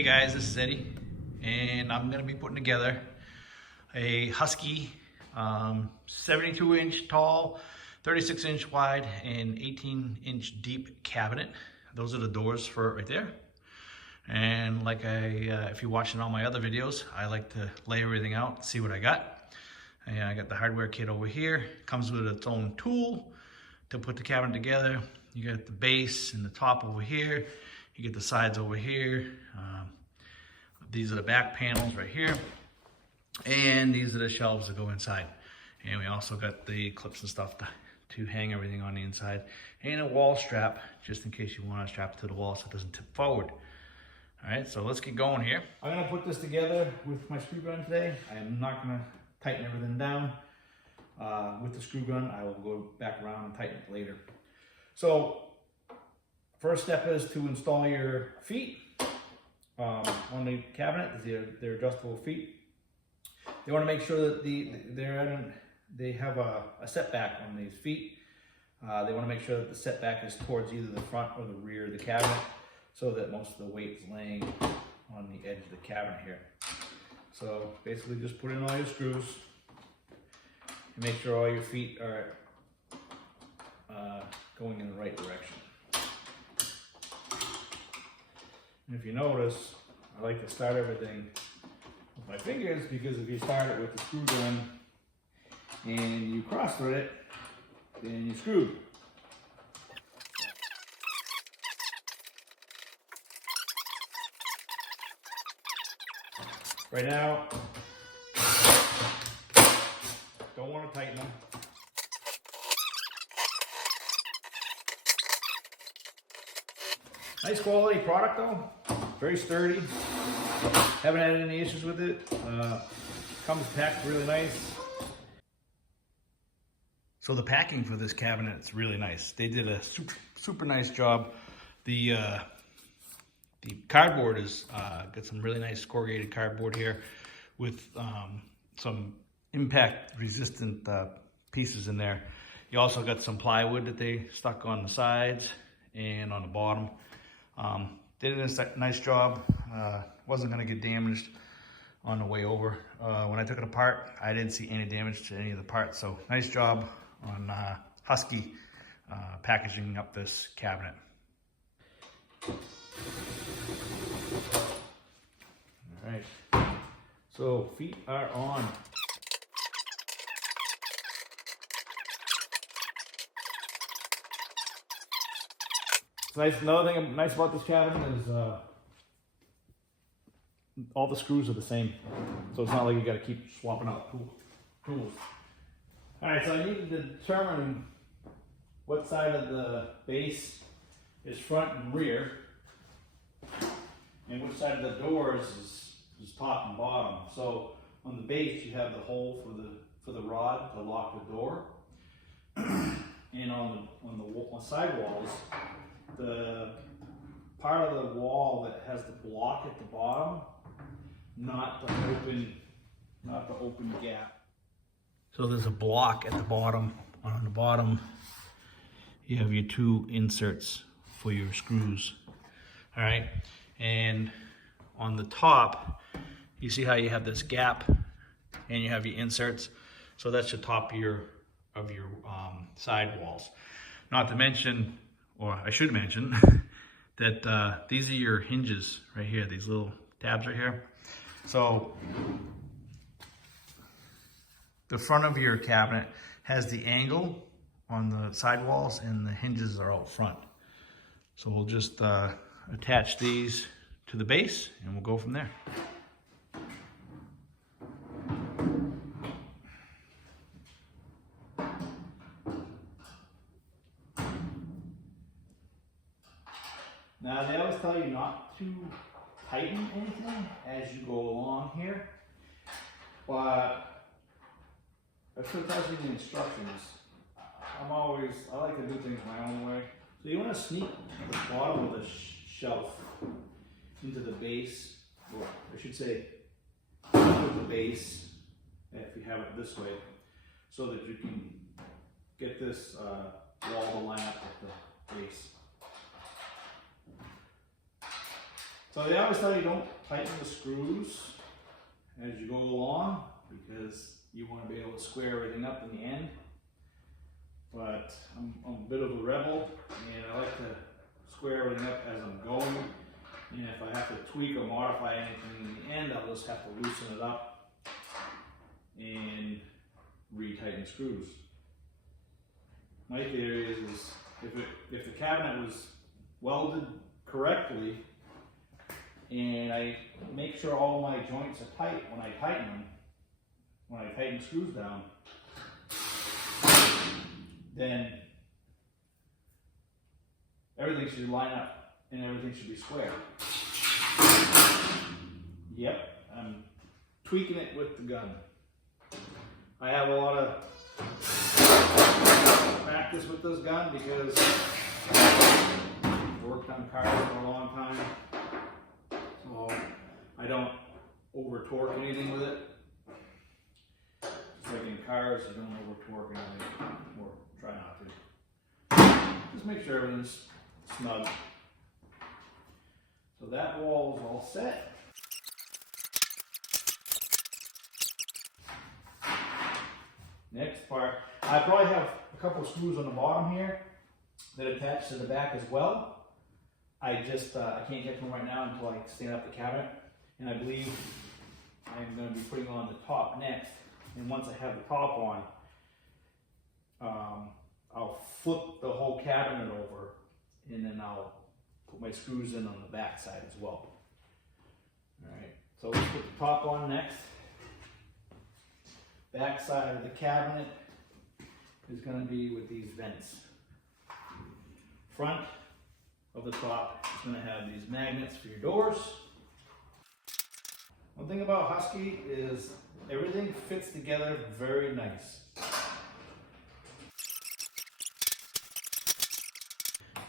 Hey guys, this is Eddie, and I'm going to be putting together a Husky 72-inch tall, 36-inch wide, and 18-inch deep cabinet. Those are the doors for it right there. And like if you're watching all my other videos, I like to lay everything out, see what I got. And I got the hardware kit over here. Comes with its own tool to put the cabinet together. You got the base and the top over here. You get the sides over here. These are the back panels right here. And these are the shelves that go inside. And we also got the clips and stuff to hang everything on the inside. And a wall strap, just in case you want to strap it to the wall so it doesn't tip forward. All right, so let's get going here. I'm gonna put this together with my screw gun today. I am not gonna tighten everything down with the screw gun. I will go back around and tighten it later. So, first step is to install your feet on the cabinet. They're adjustable feet. They want to make sure that they have a setback on these feet. They want to make sure that the setback is towards either the front or the rear of the cabinet, so that most of the weight is laying on the edge of the cabinet here. So basically just put in all your screws and make sure all your feet are going in the right direction. And if you notice, I like to start everything with my fingers, because if you start it with the screw gun and you cross thread it, then you're screwed. Right now, don't want to tighten them. Nice quality product though, very sturdy. Haven't had any issues with it. Comes packed really nice. So the packing for this cabinet is really nice. They did a super nice job. The cardboard is got some really nice corrugated cardboard here with some impact resistant pieces in there. You also got some plywood that they stuck on the sides and on the bottom. They did a nice job. Wasn't going to get damaged on the way over. When I took it apart, I didn't see any damage to any of the parts. So nice job on Husky packaging up this cabinet. All right, so feet are on. It's nice. Another thing nice about this cabinet is all the screws are the same, so it's not like you got to keep swapping out tools. All right, so I need to determine what side of the base is front and rear, and which side of the doors is top and bottom. So on the base you have the hole for the rod to lock the door, and on the side walls, the part of the wall that has the block at the bottom, not the open gap. So there's a block at the bottom. On the bottom, you have your two inserts for your screws. All right, and on the top, you see how you have this gap, and you have your inserts. So that's the top of your side walls. Not to mention, or I should mention, that these are your hinges right here. These little tabs right here. So the front of your cabinet has the angle on the side walls, and the hinges are out front. So we'll just attach these to the base, and we'll go from there. Now, they always tell you not to tighten anything as you go along here, but it still tells you the instructions. I like to do things my own way. So you want to sneak the bottom of the shelf into the base, or I should say, with the base, if you have it this way, so that you can get this wall to line up with the base. So they always tell you don't tighten the screws as you go along because you want to be able to square everything up in the end. But I'm a bit of a rebel and I like to square everything up as I'm going. And if I have to tweak or modify anything in the end, I'll just have to loosen it up and re-tighten screws. My theory is if the cabinet was welded correctly and I make sure all my joints are tight when I tighten them, when I tighten screws down, then everything should line up and everything should be square. Yep, I'm tweaking it with the gun. I have a lot of practice with this gun because I've worked on cars for a long time. So I don't over torque anything with it. Just like in cars, you don't over torque anything, or try not to. Just make sure everything's snug. So that wall is all set. Next part, I probably have a couple of screws on the bottom here that attach to the back as well. I can't get to them right now until I stand up the cabinet. And I believe I'm going to be putting on the top next. And once I have the top on, I'll flip the whole cabinet over and then I'll put my screws in on the back side as well. Alright, so let's put the top on next. Back side of the cabinet is going to be with these vents. Front of the top is going to have these magnets for your doors. One thing about Husky is everything fits together very nice.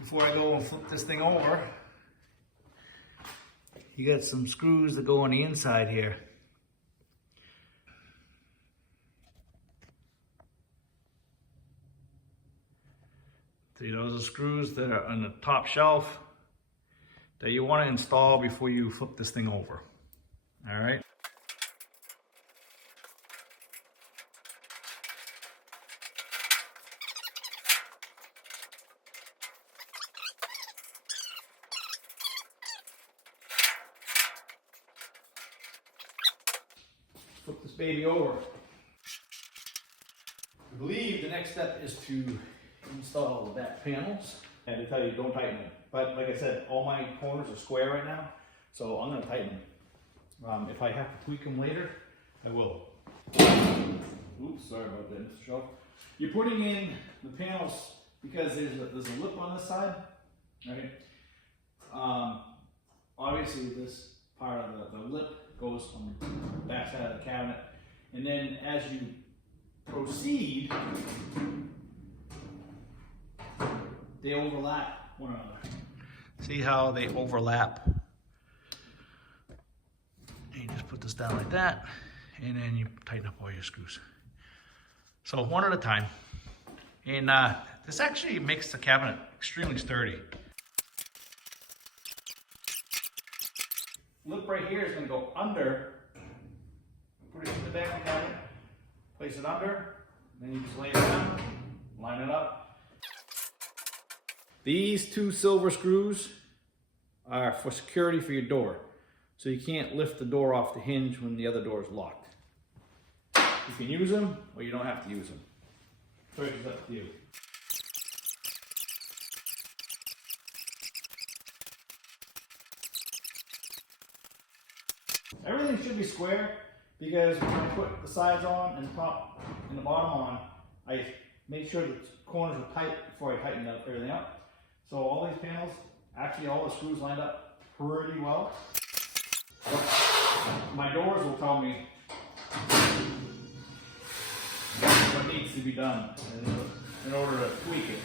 Before I go and flip this thing over, you got some screws that go on the inside here. See, those are screws that are on the top shelf that you want to install before you flip this thing over. All right. Flip this baby over. I believe the next step is to install the back panels. And to tell you, don't tighten them. But like I said, all my corners are square right now, so I'm going to tighten them. If I have to tweak them later, I will. Oops, sorry about that, Mr. Shaw. You're putting in the panels because there's a lip on this side, right? Obviously, this part of the lip goes on the back side of the cabinet, and then as you proceed, they overlap one another. See how they overlap? And you just put this down like that, and then you tighten up all your screws. So one at a time. And this actually makes the cabinet extremely sturdy. Lip right here is going to go under. Put it in the back of the cabinet, place it under, then you just lay it down, line it up. These two silver screws are for security for your door. So you can't lift the door off the hinge when the other door is locked. You can use them or you don't have to use them. Choice is up to you. Everything should be square because when I put the sides on and the top and the bottom on, I make sure the corners are tight before I tighten everything up. So all these panels, actually all the screws lined up pretty well. My doors will tell me what needs to be done in order to tweak it.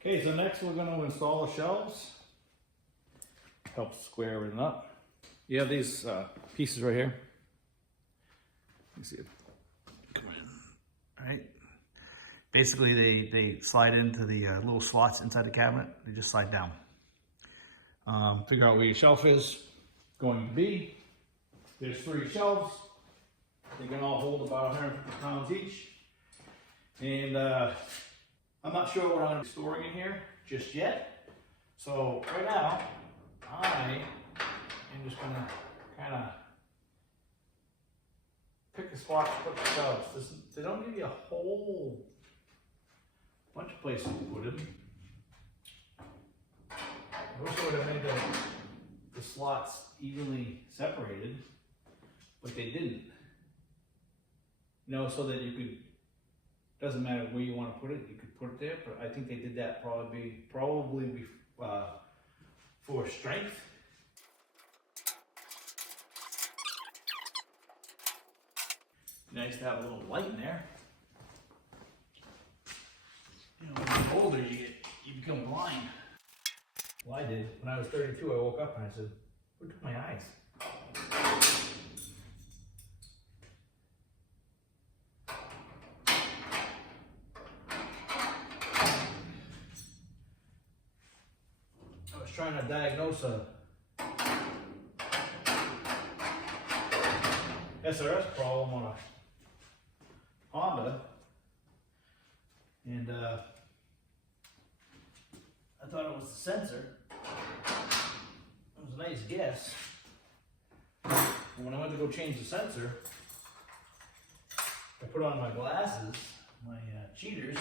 Okay, so next we're going to install the shelves. Helps square everything up. You have these pieces right here. You see it? Come in. All right. Basically, they slide into the little slots inside the cabinet. They just slide down. Figure out where your shelf is going to be. There's 3 shelves. They can all hold about 150 pounds each. And I'm not sure what I'm going to be storing in here just yet. So right now, I am just going to kind of pick a spot to put the shelves. They don't give you a whole bunch of places to put them. I wish I would have made the slots evenly separated, but they didn't. You know, so that you could, doesn't matter where you want to put it, you could put it there, but I think they did that probably for strength. Nice to have a little light in there. You know, when you're older, you become blind. Well, I did. When I was 32, I woke up and I said, "What took my eyes?" I was trying to diagnose a SRS problem on a Honda, and I thought it was the sensor. It was a nice guess. And when I went to go change the sensor, I put on my glasses, my cheaters,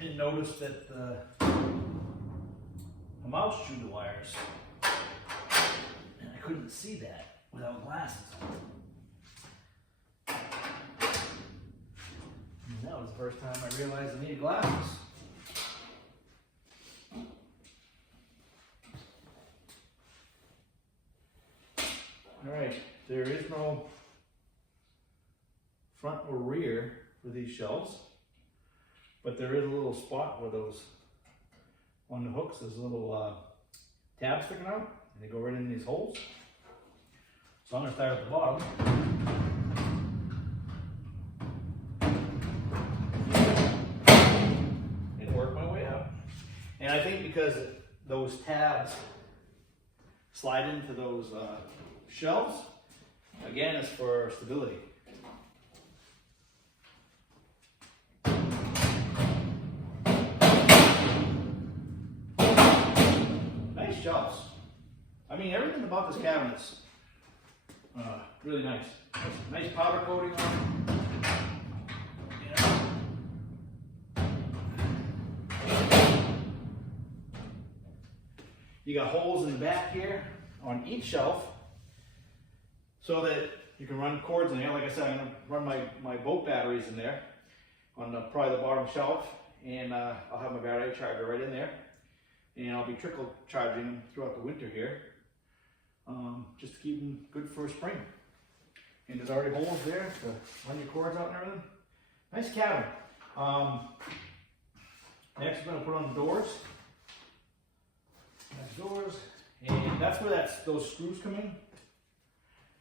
and noticed that a mouse chewed the wires. And I couldn't see that without glasses on. And that was the first time I realized I needed glasses. Alright, there is no front or rear for these shelves, but there is a little spot where those, on the hooks, there's a little tab sticking out, and they go right in these holes. So I'm going to start at the bottom. And work my way out. And I think because those tabs slide into those shelves, again, it's for stability. Nice shelves. I mean, everything about this cabinet's really nice. Nice powder coating on it. You got holes in the back here on each shelf so that you can run cords in there. Like I said, I'm going to run my boat batteries in there on probably the bottom shelf, and I'll have my battery charger right in there, and I'll be trickle charging them throughout the winter here, just to keep them good for spring. And there's already holes there to run your cords out and everything. Nice cabin. Next, we're going to put on the doors. That's doors, and that's where those screws come in.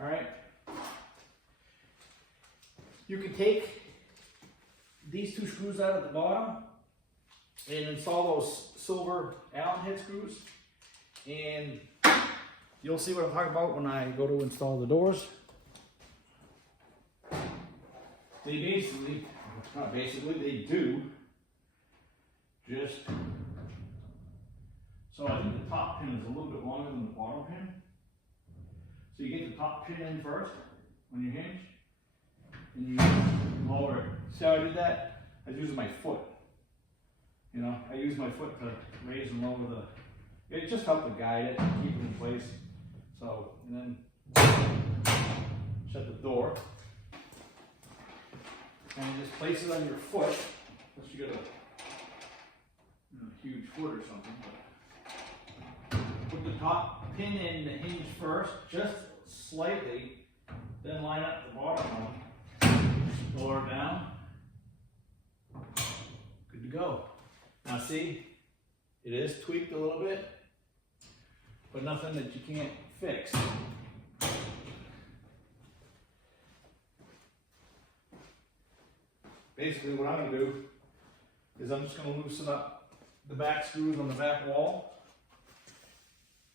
All right. You can take these 2 screws out at the bottom and install those silver Allen head screws, and you'll see what I'm talking about when I go to install the doors. They basically, not basically, they do just, so I think the top pin is a little bit longer than the bottom pin. So you get the top pin in first on your hinge, and you lower it. See how I did that? I was using my foot. You know, I use my foot to raise and lower it just helped to guide it, keep it in place. So, and then shut the door. And you just place it on your foot, unless you got a huge foot or something. But put the top pin in the hinge first, just slightly, then line up the bottom one, lower it down, good to go. Now see, it is tweaked a little bit, but nothing that you can't fix. basically what I'm going to do is I'm just going to loosen up the back screws on the back wall.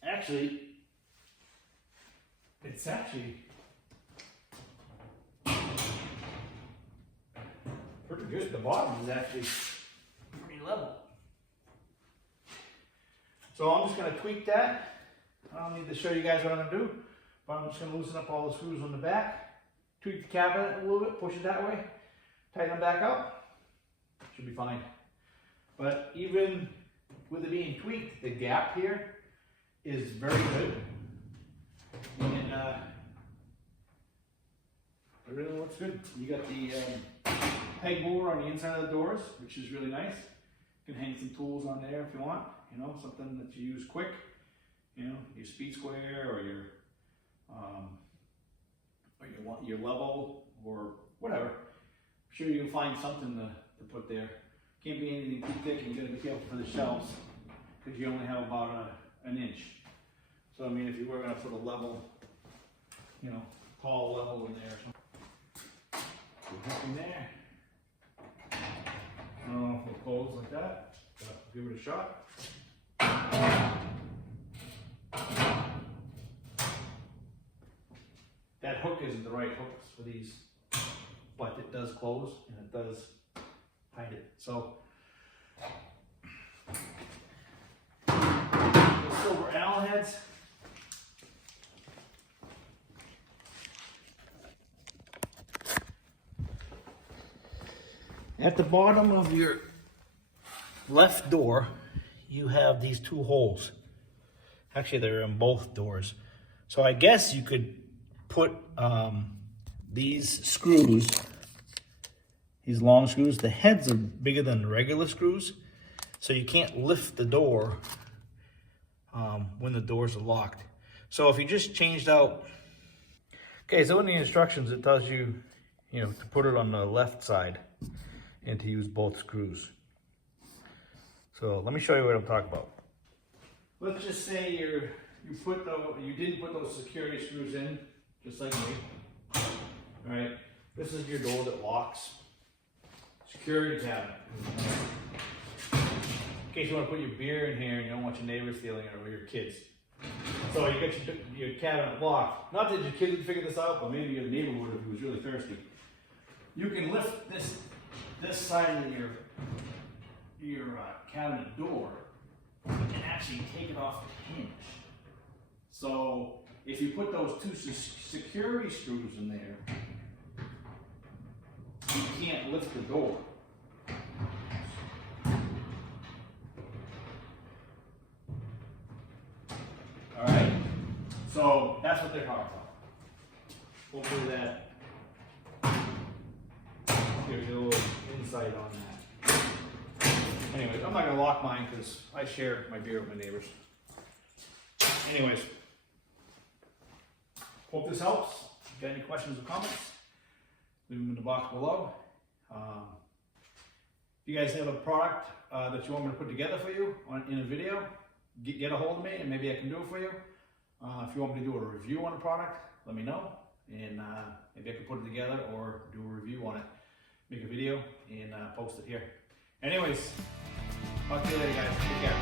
Actually, it's pretty good. The bottom is actually pretty level. So I'm just going to tweak that. I don't need to show you guys what I'm going to do, but I'm just going to loosen up all the screws on the back, tweak the cabinet a little bit, push it that way, tighten them back up. Should be fine. But even with it being tweaked, the gap here is very good. And it really looks good. You got the pegboard on the inside of the doors, which is really nice. You can hang some tools on there if you want, you know, something that you use quick, you know, your speed square or your level or whatever. I'm sure you can find something to put there. Can't be anything too thick, and you gotta be careful for the shelves because you only have about an inch. So I mean, if you were gonna put a level, you know, tall level in there or something, put hook in there. I don't know if it'll close like that, but give it a shot. That hook isn't the right hook for these, but it does close and it does hide it. So the silver Allen heads. At the bottom of your left door, you have these two holes. Actually, they're in both doors. So I guess you could put these screws, these long screws, the heads are bigger than the regular screws, so you can't lift the door when the doors are locked. So if you just changed out, okay, so in the instructions it tells you, you know, to put it on the left side and to use both screws. So let me show you what I'm talking about. Let's just say you didn't put those security screws in, just like me. All right, this is your door that locks. Security cabinet. In case you want to put your beer in here and you don't want your neighbors stealing it or your kids. So you got your cabinet locked. Not that your kid would figure this out, but maybe your neighbor would if he was really thirsty. You can lift this side of your cabinet door and actually take it off the hinge. So if you put those two security screws in there, you can't lift the door. All right, so that's what they're talking about. Hopefully that gives you a little insight on that. Anyways, I'm not gonna lock mine because I share my beer with my neighbors. Anyways, hope this helps. If you got any questions or comments, leave them in the box below. If you guys have a product that you want me to put together for you in a video, get a hold of me and maybe I can do it for you. If you want me to do a review on a product, let me know, and maybe I can put it together or do a review on it, make a video and post it here. Anyways, talk to you later, guys. Take care.